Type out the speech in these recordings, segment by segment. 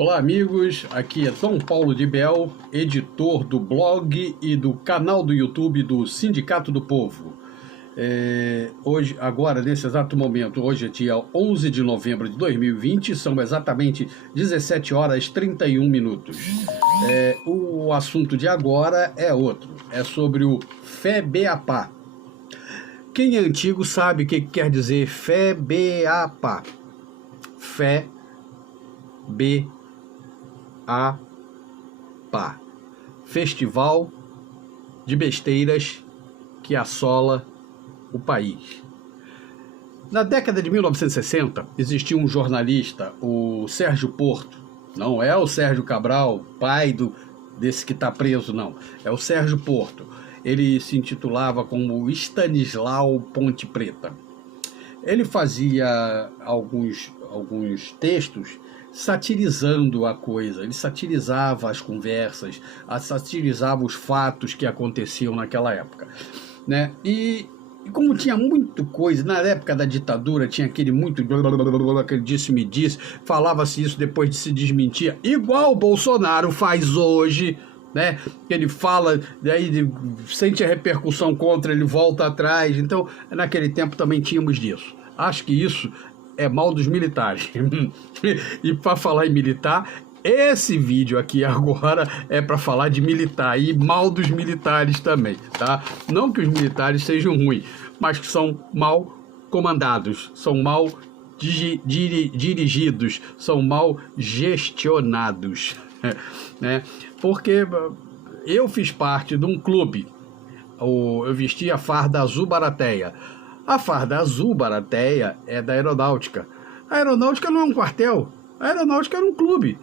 Olá amigos, aqui é Dom Paulo de Bel, editor do blog e do canal do YouTube do Sindicato do Povo. Hoje, agora, nesse exato momento, hoje é dia 11 de novembro de 2020, são exatamente 17 horas 31 minutos. O assunto de agora é outro, é sobre o FEBEAPA. Quem é antigo sabe o que quer dizer FEBEAPA. FEBEAPA, Festival de Besteiras que assola o país. Na década de 1960, existia um jornalista, o Sérgio Porto. Não é o Sérgio Cabral, pai desse que está preso, não. É o Sérgio Porto. Ele se intitulava como Stanislau Ponte Preta. Ele fazia alguns textos satirizando a coisa, ele satirizava as conversas, satirizava os fatos que aconteciam naquela época, né? E como tinha muita coisa, na época da ditadura tinha aquele aquele disse-me-disse, falava-se isso, depois de se desmentia, igual o Bolsonaro faz hoje, né? Ele fala, daí sente a repercussão contra, ele volta atrás. Então, naquele tempo também tínhamos disso. Acho que isso é mal dos militares. E para falar em militar, esse vídeo aqui agora é para falar de militar e mal dos militares também, tá? Não que os militares sejam ruins, mas que são mal comandados, são mal dirigidos, são mal gestionados, né? Porque eu fiz parte de um clube, eu vestia a farda azul barateia. A farda azul barateia é da aeronáutica. A aeronáutica não é um quartel, a aeronáutica era um clube.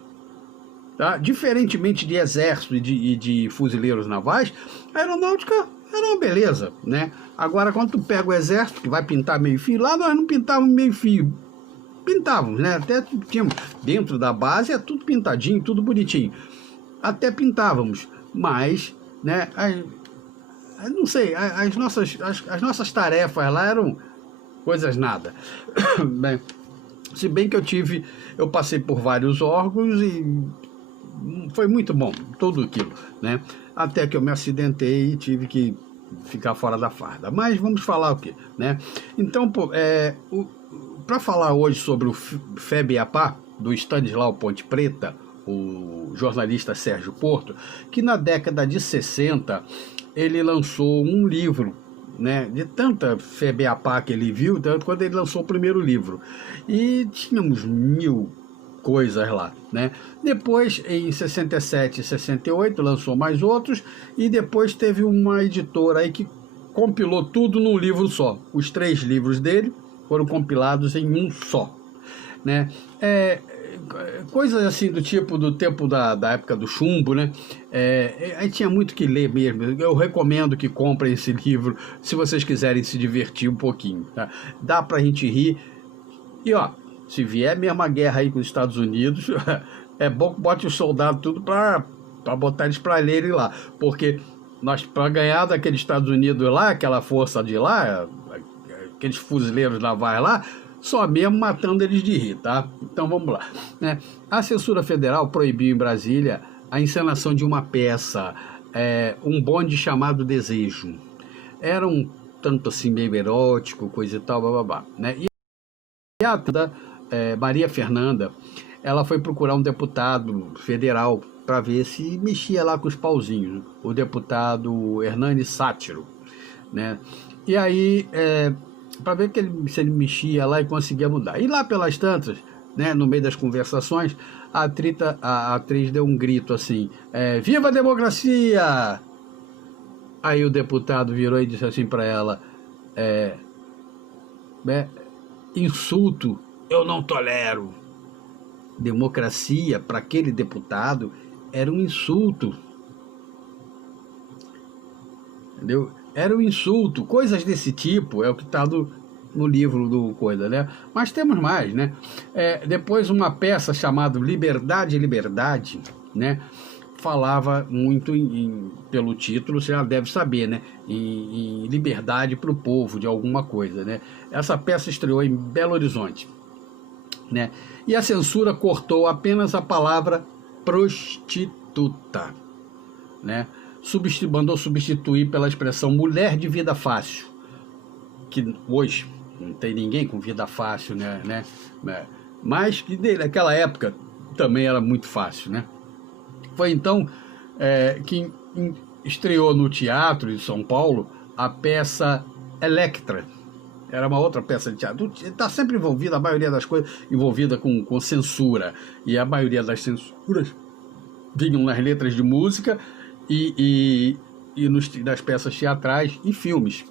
Tá? Diferentemente de exército e de fuzileiros navais, a aeronáutica era uma beleza, né? Agora, quando tu pega o exército, que vai pintar meio fio, lá nós não pintávamos meio fio. Pintávamos, né? Até tínhamos, dentro da base é tudo pintadinho, tudo bonitinho. Até pintávamos, mas, né? Não sei, as nossas tarefas lá eram coisas nada. Bem, se bem que eu passei por vários órgãos e foi muito bom, tudo aquilo, né? Até que eu me acidentei e tive que ficar fora da farda. Mas vamos falar o quê, né? Então, para falar hoje sobre o FEBEAPA, do Stanislau Ponte Preta, o jornalista Sérgio Porto, que na década de 60 ele lançou um livro, né, de tanta FEBEAPA que ele viu, tanto quando ele lançou o primeiro livro. E tínhamos 1000 coisas lá, né? Depois, em 67 e 68, lançou mais outros, e depois teve uma editora aí que compilou tudo num livro só. Os 3 livros dele foram compilados em um só, né? Coisas assim do tipo do tempo da época do chumbo, né? Aí tinha muito que ler mesmo. Eu recomendo que comprem esse livro se vocês quiserem se divertir um pouquinho, tá? Dá pra gente rir. E ó, se vier mesmo a guerra aí com os Estados Unidos, é bom que bote os soldados tudo pra botar eles pra lerem lá, porque nós, para ganhar daqueles Estados Unidos lá, aquela força de lá, aqueles fuzileiros navais lá, só mesmo matando eles de rir, tá? Então vamos lá, né? A censura federal proibiu em Brasília a encenação de uma peça, um bonde chamado Desejo. Era um tanto assim meio erótico, coisa e tal, bababá, né? E a Maria Fernanda, ela foi procurar um deputado federal para ver se mexia lá com os pauzinhos, o deputado Hernani Sátiro, né? E aí, para ver se ele mexia lá e conseguia mudar. E lá pelas tantas, né, no meio das conversações, a atriz deu um grito assim, viva a democracia! Aí o deputado virou e disse assim para ela, insulto eu não tolero. Democracia, para aquele deputado, era um insulto. Entendeu? Era um insulto, coisas desse tipo, é o que está no livro do coisa, né? Mas temos mais, né? Depois uma peça chamada Liberdade, Liberdade, né? Falava muito, pelo título, você já deve saber, né? Em liberdade para o povo de alguma coisa, né? Essa peça estreou em Belo Horizonte, né? e a censura cortou apenas a palavra prostituta, né? Mandou substituir pela expressão mulher de vida fácil, que hoje não tem ninguém com vida fácil, né? Mas que naquela época também era muito fácil, né? Foi então que estreou no teatro de São Paulo a peça Electra. Era uma outra peça de teatro. Está sempre envolvida, a maioria das coisas, envolvida com censura. E a maioria das censuras vinham nas letras de música e nas peças teatrais e filmes,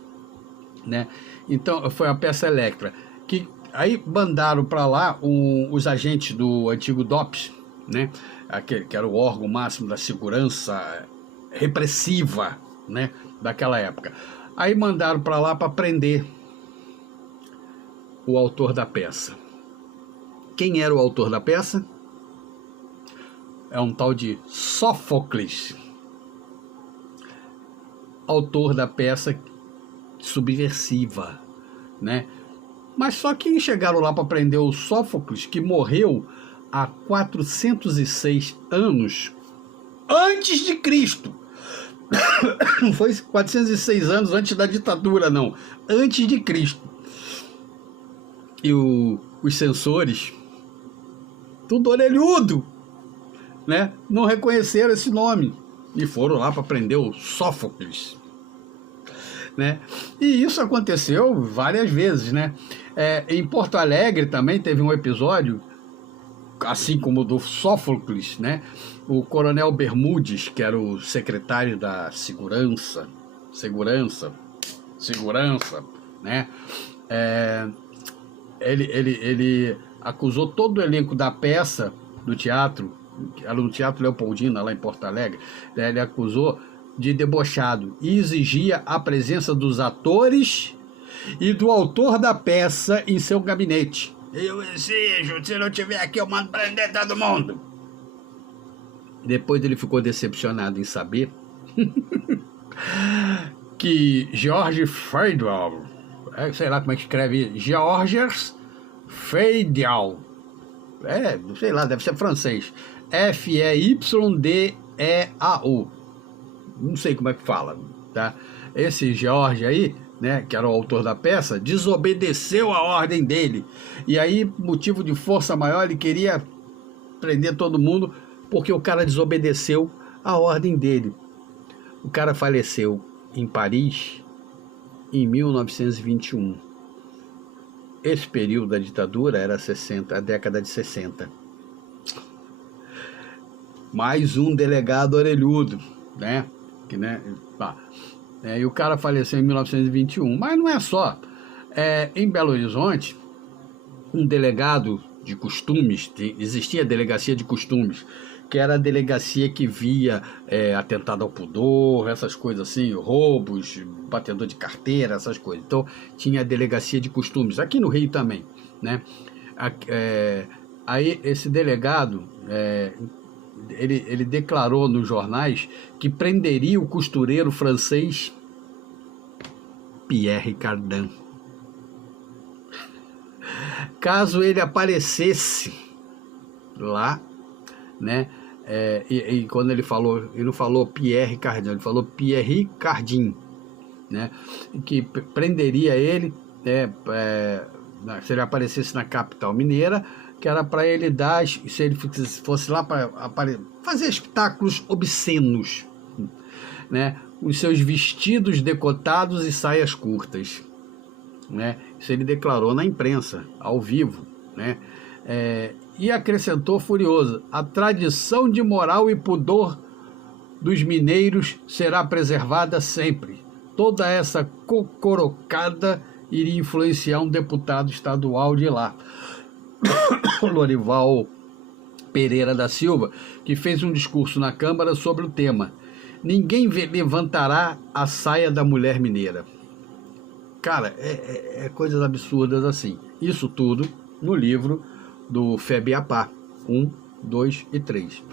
né? Então, foi a peça Electra. Que aí mandaram para lá os agentes do antigo DOPS, né? Aquele que era o órgão máximo da segurança repressiva, né? Daquela época. Aí mandaram para lá para prender o autor da peça. Quem era o autor da peça? É um tal de Sófocles, autor da peça subversiva, né? Mas só que chegaram lá para prender o Sófocles, que morreu há 406 anos antes de Cristo. Não foi 406 anos antes da ditadura, não. Antes de Cristo. E os censores, tudo orelhudo, né? Não reconheceram esse nome e foram lá para prender o Sófocles, né? E isso aconteceu várias vezes, né? Em Porto Alegre também teve um episódio, assim como o do Sófocles, né? O Coronel Bermudes, que era o secretário da segurança, né? Ele acusou todo o elenco da peça do teatro, era no Teatro Leopoldina, lá em Porto Alegre, né? Ele acusou de debochado e exigia a presença dos atores e do autor da peça em seu gabinete. Eu exijo, se não tiver aqui eu mando prender todo mundo. Depois ele ficou decepcionado em saber que George Friedel, sei lá como é que escreve, Georges Friedel, sei lá, deve ser francês, F-E-Y-D-E-A-U, não sei como é que fala, tá? Esse George aí, né, que era o autor da peça, desobedeceu a ordem dele, e aí, motivo de força maior, ele queria prender todo mundo, porque o cara desobedeceu a ordem dele. O cara faleceu em Paris em 1921. Esse período da ditadura era a década de 60. Mais um delegado orelhudo, né? E o cara faleceu em 1921. Mas não é só. Em Belo Horizonte, um delegado de costumes, existia a delegacia de costumes, que era a delegacia que via atentado ao pudor, essas coisas assim, roubos, batedor de carteira, essas coisas. Então, tinha a delegacia de costumes, aqui no Rio também, né? Aí, esse delegado, ele declarou nos jornais que prenderia o costureiro francês Pierre Cardin, caso ele aparecesse lá, né? E quando ele não falou Pierre Cardin, ele falou Pierre Cardin, né? Que prenderia ele, se ele aparecesse na capital mineira, que era para ele dar, se ele fosse lá para fazer espetáculos obscenos, né? Os seus vestidos decotados e saias curtas, né? Isso ele declarou na imprensa, ao vivo, né? E acrescentou furioso: a tradição de moral e pudor dos mineiros será preservada sempre. Toda essa cocorocada iria influenciar um deputado estadual de lá, Lorival Pereira da Silva, que fez um discurso na Câmara sobre o tema: ninguém levantará a saia da mulher mineira. Cara, coisas absurdas assim. Isso tudo no livro do FEBIAPA 1, 2 e 3.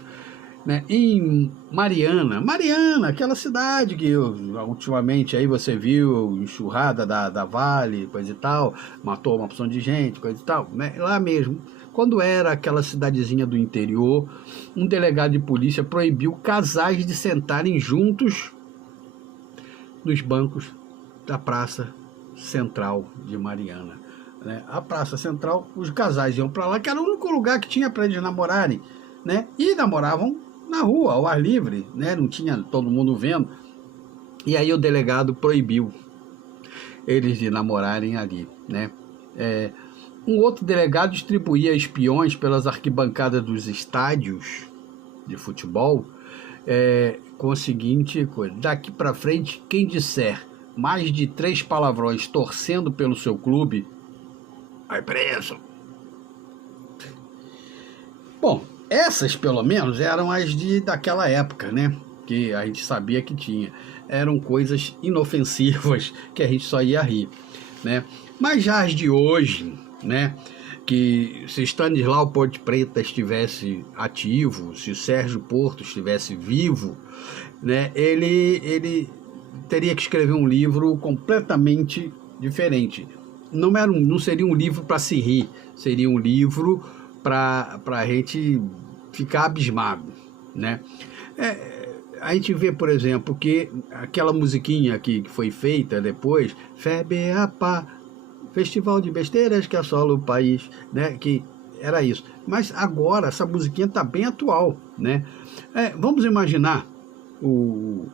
né? Em Mariana, aquela cidade que ultimamente aí você viu, enxurrada da Vale, coisa e tal, matou uma porção de gente, coisa e tal, né? Lá mesmo, quando era aquela cidadezinha do interior, um delegado de polícia proibiu casais de sentarem juntos nos bancos da Praça Central de Mariana, né? A Praça Central, os casais iam para lá, que era o único lugar que tinha para eles namorarem, né? E namoravam na rua, ao ar livre, né? Não tinha todo mundo vendo. E aí o delegado proibiu eles de namorarem ali, né? Um outro delegado distribuía espiões pelas arquibancadas dos estádios de futebol, com a seguinte coisa: daqui para frente, quem disser mais de 3 palavrões torcendo pelo seu clube, vai preso. Bom, essas pelo menos eram as daquela época, né? Que a gente sabia que tinha. Eram coisas inofensivas que a gente só ia rir, né? Mas já as de hoje, né? Que se Stanislau Ponte Preta estivesse ativo, se Sérgio Porto estivesse vivo, né? Ele teria que escrever um livro completamente diferente. Não seria um livro para se rir, seria um livro para a gente ficar abismado, né? A gente vê, por exemplo, que aquela musiquinha que foi feita depois, FEBEAPA, Festival de Besteiras que assola o país, né? Que era isso. Mas agora essa musiquinha está bem atual, né? Vamos imaginar o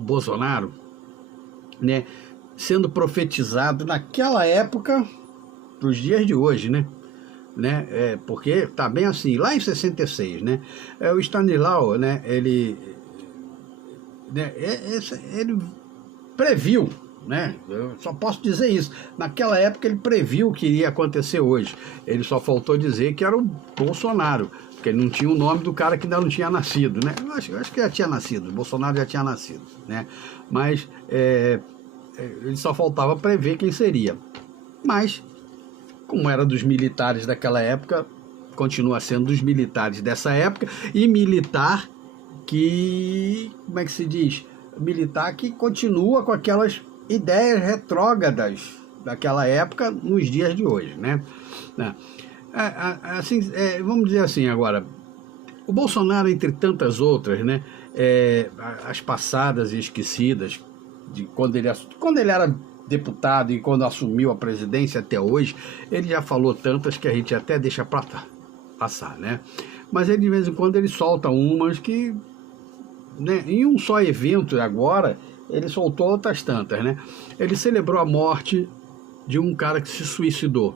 Bolsonaro, né, sendo profetizado naquela época para os dias de hoje, né? Porque tá bem assim, lá em 66, né? O Stanislau, né? Ele previu, né? Eu só posso dizer isso. Naquela época ele previu o que iria acontecer hoje. Ele só faltou dizer que era o Bolsonaro, porque ele não tinha o nome do cara que ainda não tinha nascido, né? Eu acho que já tinha nascido, o Bolsonaro já tinha nascido, né? Mas ele só faltava prever quem seria. Mas, como era dos militares daquela época, continua sendo dos militares dessa época, e militar que, como é que se diz? Militar que continua com aquelas ideias retrógradas daquela época nos dias de hoje, né? Assim, vamos dizer assim agora, o Bolsonaro, entre tantas outras, né? As passadas e esquecidas, de quando ele era deputado e quando assumiu a presidência até hoje, ele já falou tantas que a gente até deixa passar, né? Mas ele, de vez em quando, ele solta umas que, né, em um só evento agora, ele soltou outras tantas, né? Ele celebrou a morte de um cara que se suicidou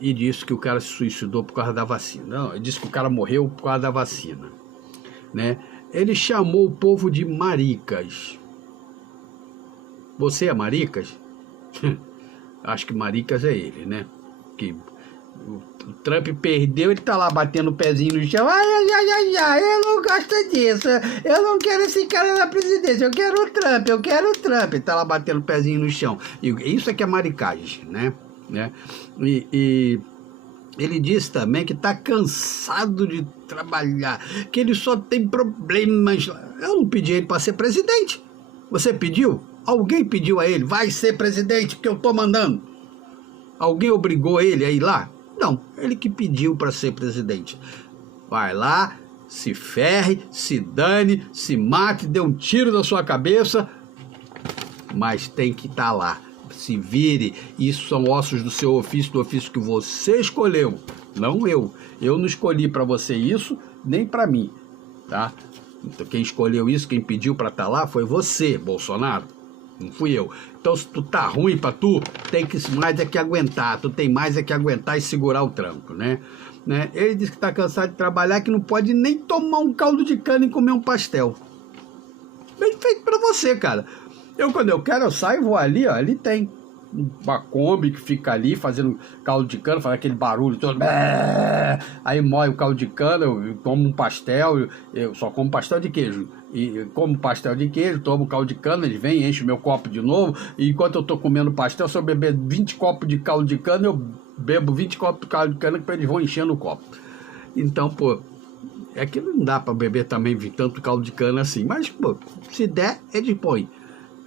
e disse que o cara se suicidou por causa da vacina. Não, ele disse que o cara morreu por causa da vacina, né? Ele chamou o povo de maricas. Você é maricas? Acho que maricas é ele, né? Que o Trump perdeu, ele tá lá batendo o pezinho no chão. Ai, eu não gosto disso. Eu não quero esse cara na presidência. Eu quero o Trump. Ele tá lá batendo o pezinho no chão. E isso é que é maricagem, né? E ele disse também que tá cansado de trabalhar, que ele só tem problemas. Eu não pedi ele para ser presidente. Você pediu? Alguém pediu a ele, vai ser presidente, porque eu tô mandando. Alguém obrigou ele a ir lá? Não, ele que pediu para ser presidente. Vai lá, se ferre, se dane, se mate, dê um tiro na sua cabeça, mas tem que estar lá. Se vire, isso são ossos do seu ofício, do ofício que você escolheu, não eu. Eu não escolhi para você isso, nem para mim, tá? Então, quem escolheu isso, quem pediu para estar lá foi você, Bolsonaro. Não fui eu. Então, se tu tá ruim pra tu, tem que mais é que aguentar. Tu tem mais é que aguentar e segurar o tranco, né? Ele disse que tá cansado de trabalhar, que não pode nem tomar um caldo de cana e comer um pastel. Bem feito pra você, cara. Quando eu quero, eu saio, vou ali, ó, ali tem uma Kombi que fica ali fazendo caldo de cana, faz aquele barulho todo. Aí moe o caldo de cana, eu como um pastel, eu só como pastel de queijo. E como pastel de queijo, tomo caldo de cana, eles vêm, enchem meu copo de novo, e enquanto eu tô comendo pastel, se eu beber 20 copos de caldo de cana, eu bebo 20 copos de caldo de cana, que eles vão enchendo o copo. Então, pô, É que não dá para beber também tanto caldo de cana assim, mas pô, se der, ele põe.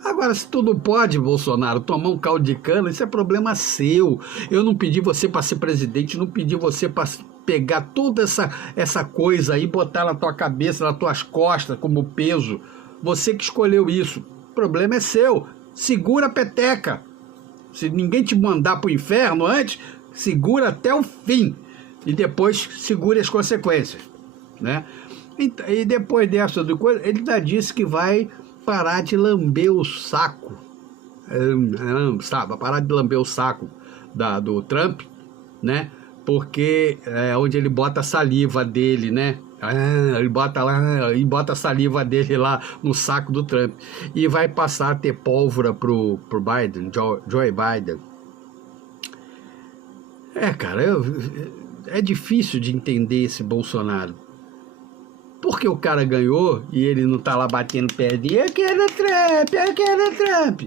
Agora, se tu não pode, Bolsonaro, tomar um caldo de cana, isso é problema seu. Eu não pedi você para ser presidente, não pedi você para pegar toda essa coisa aí, botar na tua cabeça, nas tuas costas, como peso. Você que escolheu isso. O problema é seu. Segura a peteca. Se ninguém te mandar pro inferno antes, segura até o fim. E depois segure as consequências, né? E depois dessa coisa, ele já disse que vai parar de lamber o saco. Sabe, parar de lamber o saco do Trump, né? Porque é onde ele bota a saliva dele, né? Ele bota lá e bota a saliva dele lá no saco do Trump. E vai passar a ter pólvora pro Biden, Joe Biden. Cara, é difícil de entender esse Bolsonaro. Porque o cara ganhou e ele não tá lá batendo perninha, eu quero Trump.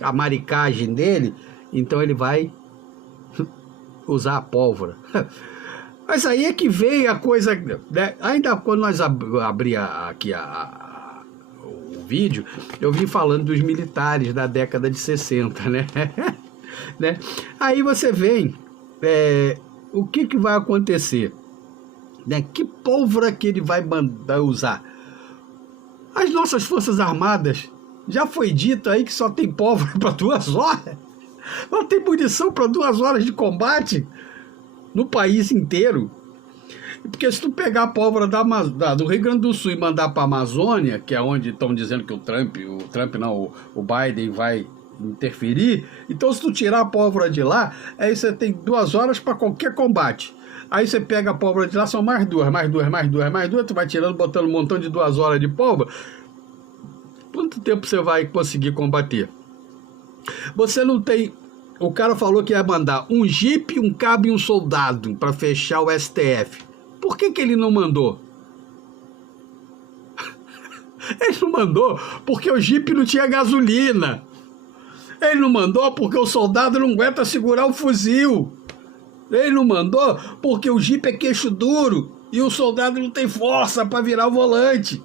A maricagem dele, então ele vai usar a pólvora. Mas aí é que veio a coisa, né? Ainda quando nós abri aqui o vídeo, eu vim falando dos militares da década de 60, né? Né? Aí você vem, o que vai acontecer? Né? Que pólvora que ele vai mandar usar? As nossas Forças Armadas, já foi dito aí que só tem pólvora para 2 horas. Não tem munição para 2 horas de combate no país inteiro. Porque se tu pegar a pólvora do Rio Grande do Sul e mandar para a Amazônia, que é onde estão dizendo que o Biden vai interferir, então se tu tirar a pólvora de lá, aí você tem 2 horas para qualquer combate. Aí você pega a pólvora de lá, são mais duas, tu vai tirando, botando um montão de 2 horas de pólvora. Quanto tempo você vai conseguir combater? Você não tem... O cara falou que ia mandar um jipe, um cabo e um soldado para fechar o STF. Por que ele não mandou? Ele não mandou porque o jipe não tinha gasolina. Ele não mandou porque o soldado não aguenta segurar o fuzil. Ele não mandou porque o jipe é queixo duro e o soldado não tem força para virar o volante.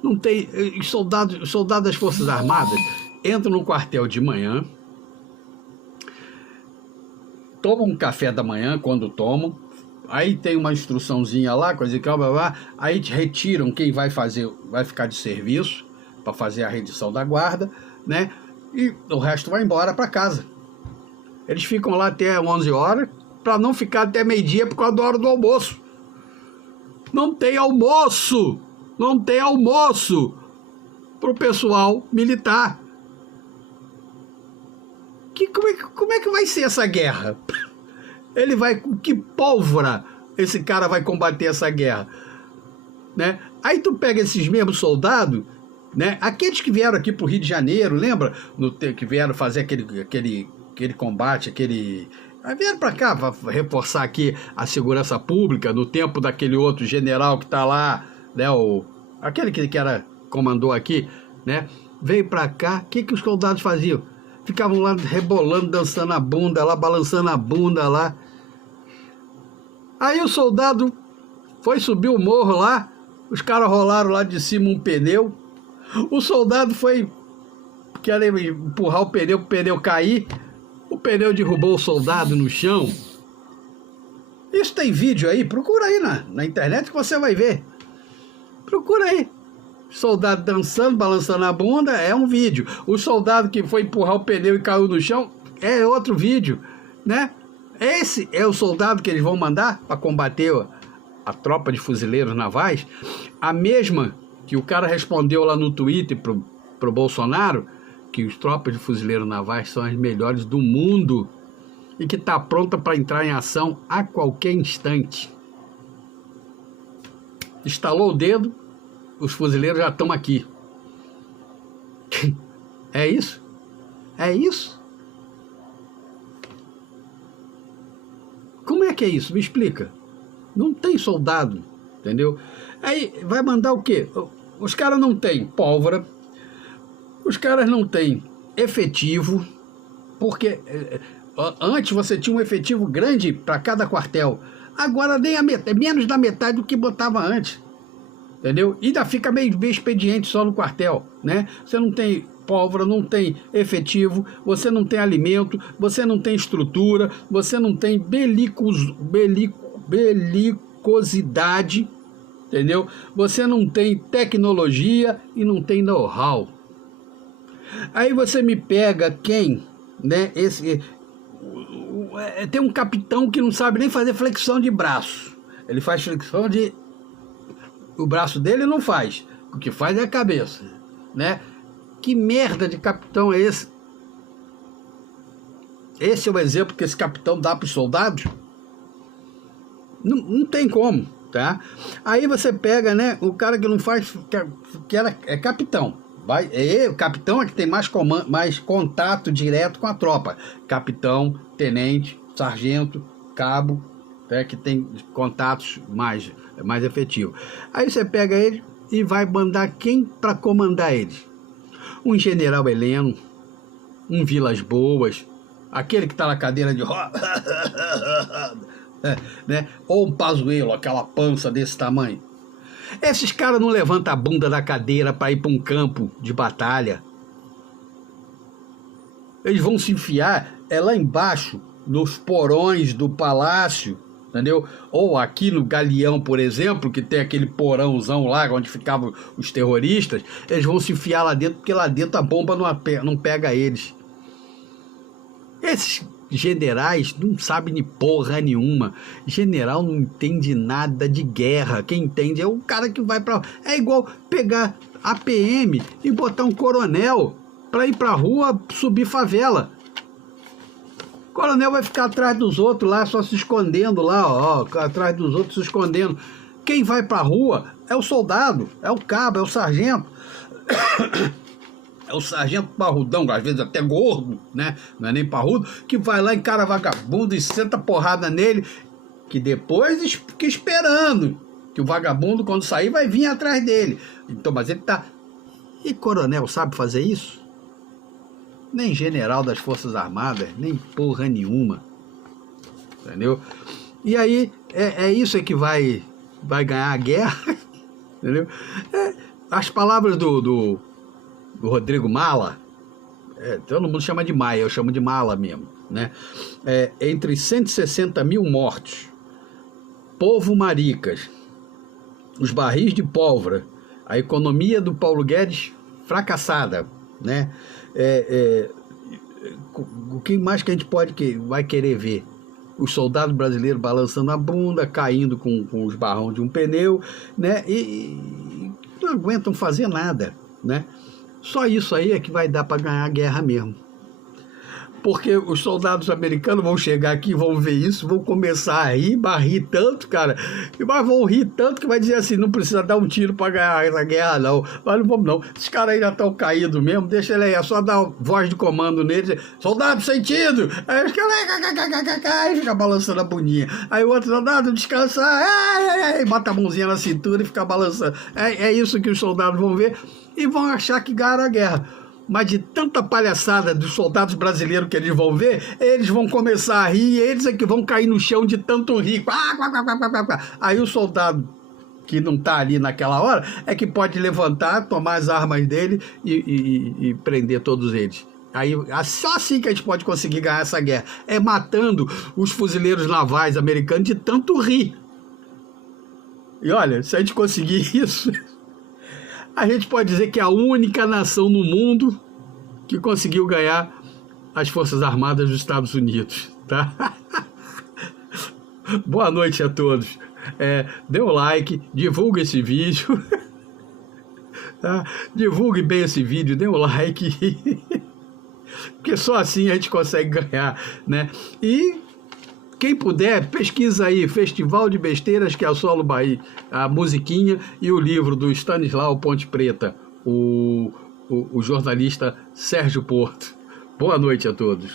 Não tem... Os soldados das Forças Armadas entram no quartel de manhã, tomam um café da manhã, quando tomam, aí tem uma instruçãozinha lá, coisa e tal, aí te retiram quem vai ficar de serviço para fazer a rendição da guarda, né? E o resto vai embora para casa. Eles ficam lá até 11 horas, para não ficar até meio-dia por causa da hora do almoço. Não tem almoço! Não tem almoço para o pessoal militar. Como é que vai ser essa guerra? Ele vai... Com que pólvora esse cara vai combater essa guerra? Né? Aí tu pega esses mesmos soldados, né? Aqueles que vieram aqui para o Rio de Janeiro, lembra? Que vieram fazer aquele combate, vieram para cá para reforçar aqui a segurança pública no tempo daquele outro general que está lá, né? Aquele que comandou aqui, né? Veio para cá, o que os soldados faziam? Ficavam lá rebolando, dançando a bunda lá, balançando a bunda lá. Aí o soldado foi subir o morro lá, os caras rolaram lá de cima um pneu. O soldado foi querer empurrar o pneu cair. O pneu derrubou o soldado no chão. Isso tem vídeo aí, procura aí na internet que você vai ver. Procura aí. Soldado dançando, balançando a bunda, é um vídeo. O soldado que foi empurrar o pneu e caiu no chão, é outro vídeo, né? Esse é o soldado que eles vão mandar para combater a tropa de fuzileiros navais. A mesma que o cara respondeu lá no Twitter pro Bolsonaro, que os tropas de fuzileiros navais são as melhores do mundo e que está pronta para entrar em ação a qualquer instante. Estalou o dedo, os fuzileiros já estão aqui. É isso? É isso? Como é que é isso? Me explica. Não tem soldado, entendeu? Aí vai mandar o quê? Os caras não têm pólvora, os caras não têm efetivo, porque antes você tinha um efetivo grande para cada quartel. Agora nem a metade, menos da metade do que botava antes. Entendeu? E ainda fica meio expediente só no quartel, né? Você não tem pólvora, não tem efetivo, você não tem alimento, você não tem estrutura, você não tem belicosidade, entendeu? Você não tem tecnologia e não tem know-how. Aí você me pega quem, né? Tem um capitão que não sabe nem fazer flexão de braço. Ele faz flexão de... O braço dele não faz. O que faz é a cabeça, né? Que merda de capitão é esse? Esse é o exemplo que esse capitão dá para os soldados? Não tem como, tá? Aí você pega, né? O cara que não faz... é capitão. O capitão é que tem mais contato direto com a tropa. Capitão, tenente, sargento, cabo, que tem contatos mais efetivos. Aí você pega ele e vai mandar quem para comandar ele? Um general Heleno, um Vilas Boas, aquele que está na cadeira de roda, né? Ou um Pazuello, aquela pança desse tamanho. Esses caras não levantam a bunda da cadeira para ir para um campo de batalha. Eles vão se enfiar lá embaixo, nos porões do palácio, entendeu? Ou aqui no Galeão, por exemplo, que tem aquele porãozão lá onde ficavam os terroristas, eles vão se enfiar lá dentro, porque lá dentro a bomba não pega eles. Esses generais não sabem de porra nenhuma. General não entende nada de guerra. Quem entende é o cara que vai pra... É igual pegar a PM e botar um coronel pra ir pra rua subir favela. O coronel vai ficar atrás dos outros lá, só se escondendo lá, ó, atrás dos outros se escondendo. Quem vai pra rua é o soldado, é o cabo, é o sargento. É o sargento parrudão, às vezes até gordo, né? Não é nem parrudo, que vai lá, encara vagabundo e senta porrada nele, que depois fica esperando que o vagabundo, quando sair, vai vir atrás dele. Então, mas ele tá... E coronel sabe fazer isso? Nem general das Forças Armadas, nem porra nenhuma. Entendeu? E aí, é isso aí que vai ganhar a guerra. Entendeu? As palavras do Rodrigo Mala, todo mundo chama de Maia, eu chamo de Mala mesmo, né? Entre 160 mil mortos, povo maricas, os barris de pólvora, a economia do Paulo Guedes fracassada, né? O que mais que a gente vai querer ver? Os soldados brasileiros balançando a bunda, caindo com os barrões de um pneu, né? E não aguentam fazer nada, né? Só isso aí é que vai dar para ganhar a guerra mesmo. Porque os soldados americanos vão chegar aqui, vão ver isso, vão começar a rir, rir tanto, cara. Mas vão rir tanto que vai dizer assim, não precisa dar um tiro para ganhar essa guerra, não. Mas não vamos, não. Esses caras ainda estão caídos mesmo, deixa ele aí, é só dar voz de comando neles. Soldado, sentido! Aí os caras fica balançando a bundinha. Aí o outro soldado, descansar, bota a mãozinha na cintura e fica balançando. É isso que os soldados vão ver e vão achar que ganharam a guerra. Mas de tanta palhaçada dos soldados brasileiros que eles vão ver, eles vão começar a rir e eles é que vão cair no chão de tanto rir. Aí o soldado que não está ali naquela hora é que pode levantar, tomar as armas dele e prender todos eles. Aí, só assim que a gente pode conseguir ganhar essa guerra. É matando os fuzileiros navais americanos de tanto rir. E olha, se a gente conseguir isso... A gente pode dizer que é a única nação no mundo que conseguiu ganhar as Forças Armadas dos Estados Unidos, tá? Boa noite a todos. Dê um like, divulgue esse vídeo. Tá? Divulgue bem esse vídeo, dê um like. Porque só assim a gente consegue ganhar, né? E... quem puder, pesquisa aí, Festival de Besteiras que assola o Bahia, a musiquinha e o livro do Stanislau Ponte Preta, o jornalista Sérgio Porto. Boa noite a todos.